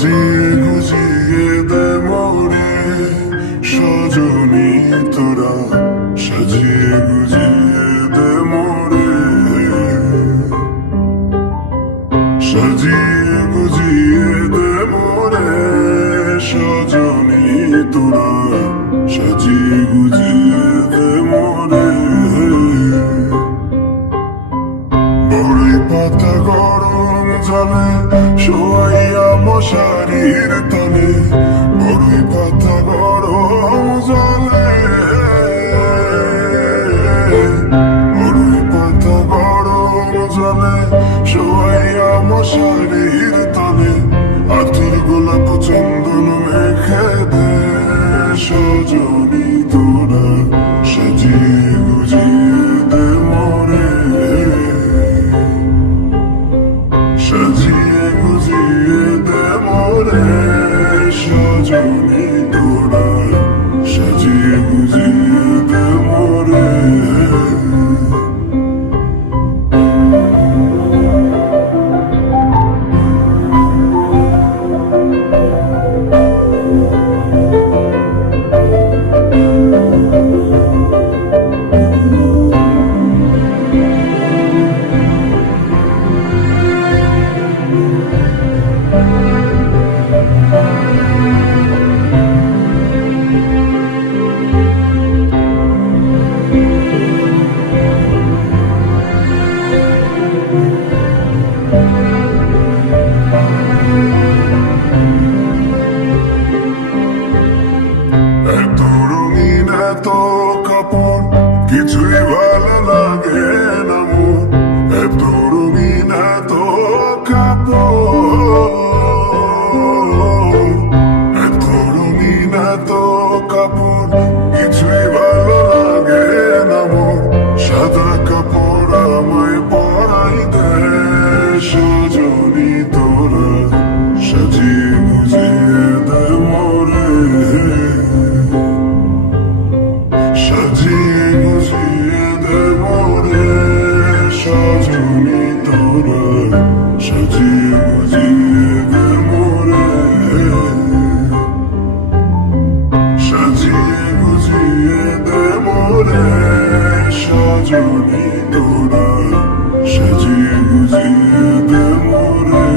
সাজিয়ে গুজিয়ে দে মোরে সজনী তোরা, সাজিয়ে গুজিয়ে দে মোরে, সাজিয়ে গুজিয়ে দে মোরে সজনী তোরা, সাজিয়ে গুজিয়ে দে মোরে। বড়ই পাতা গরম জলে শোয়াইয়া মশারির তলে, বড়ই পাতা গরম জলে, বড়ই পাতা গরম জলে শোয়াইয়া মশারির তলে, আতর গোলাপ চন্দন মেখে দে সজনী তোরা, সাজিয়ে গুজিয়ে দে মোরে, সাজিয়ে গুজিয়ে দে মোরে সজনী তোরা, সাজিয়ে গুজিয়ে দে মোরে। এত রঙিন এত কাপড় কিছুই ভালো লাগে না মোর, এত রঙিন এত কাপড়, এত রঙিন এত কাপড় কিছুই ভালো লাগে না মোর, সাদা কাপড় আমায় পরাই দে সজনী তোরা, সাজিয়ে গুজিয়ে দে মোরে, সাজিয়ে গুজিয়ে দে মোরে সজনী তোরা, সাজিয়ে গুজিয়ে দে মোরে, সাজিয়ে গুজিয়ে দে মোরে সজনী তোরা, সাজিয়ে গুজিয়ে দে মোরে।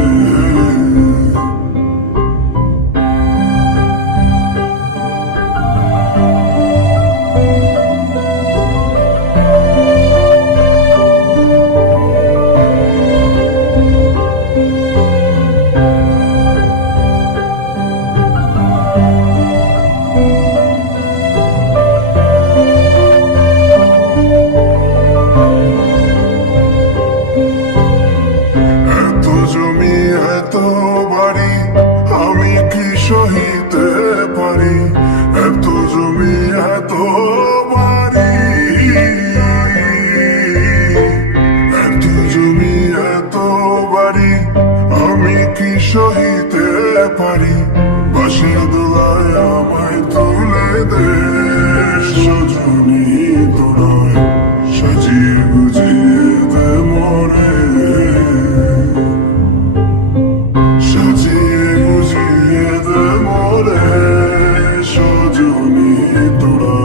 এত জমি এত বাড়ি আমি কি সহিতে পারি, এত জমি এত বাড়ি, এত জমি এত বাড়ি আমি কি সহিতে পারি, বাঁশের দোলায় আমায় তুলে দে সজনী তোরা, সাজিয়ে গুজিয়ে দে মোরে, সাজিয়ে গুজিয়ে দে মোরে সজনী তোরা,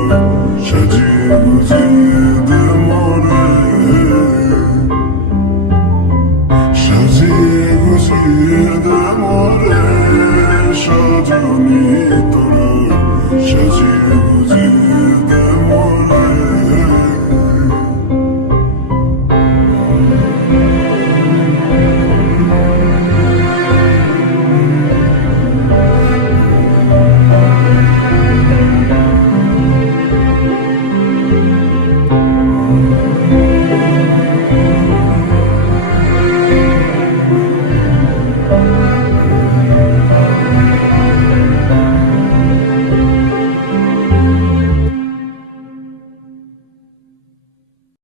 সাজিয়ে গুজিয়ে দে মোরে, সাজিয়ে গুজিয়ে দে মোরে সজনী তোরা।